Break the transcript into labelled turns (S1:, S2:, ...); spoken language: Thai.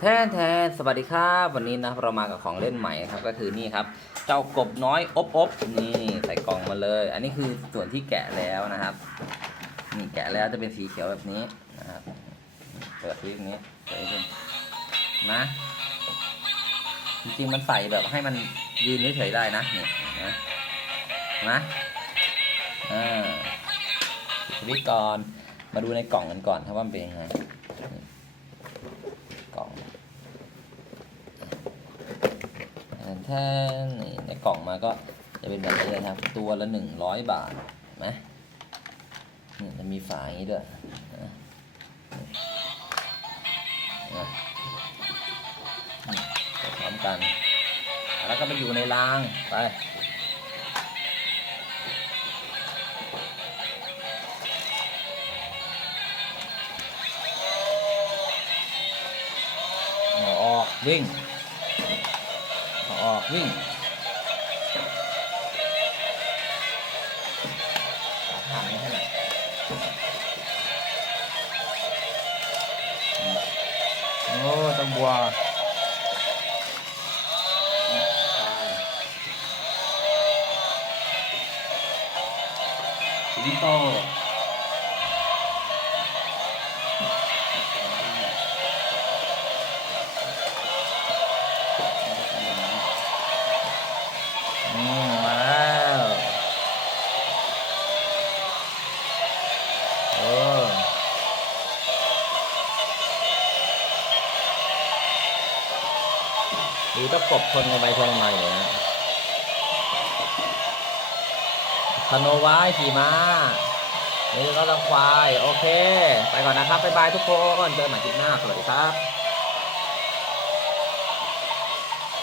S1: แทนแทนสวัสดีครับวันนี้นะเรามากับของเล่นใหม่ครับก็คือนี่ครับ เจ้ากบน้อยอบอบนี่ใส่กล่องมาเลย อันนี้คือส่วนที่แกะแล้วนะครับนี่แกะแล้วจะเป็นสีเขียวแบบนี้นะครับเปิดวิกนี้เปิดขึ้นนะจริงๆมันใส่แบบให้มันยืนเฉยๆได้นะนี่นะนะอ่าปิดสวิตก่อนมาดูในกล่องกันก่อนครับว่ามันเป็นยังไง กล่อง แท่นนี่ในกล่องมาก็จะเป็นแบบนี้เลยครับ ตัวละหนึ่งร้อยบาทนไหมนี่จะมีฝาอย่างนี้ด้วยนะพร้อมกัน แล้วก็ไปอยู่ในรางไปออกวิ่ง อออกวิ่งหางให้หน่อยโอ้ตะบัวสิงโต ดูตะกบชนกันไปชนมาอย่างนี้ยพโนวายขี่ม้านี่ก็ต้องควาย โอเค ไปก่อนนะครับ บ๊ายบายทุกคน เจอกันใหม่คลิปหน้า สวัสดีครับ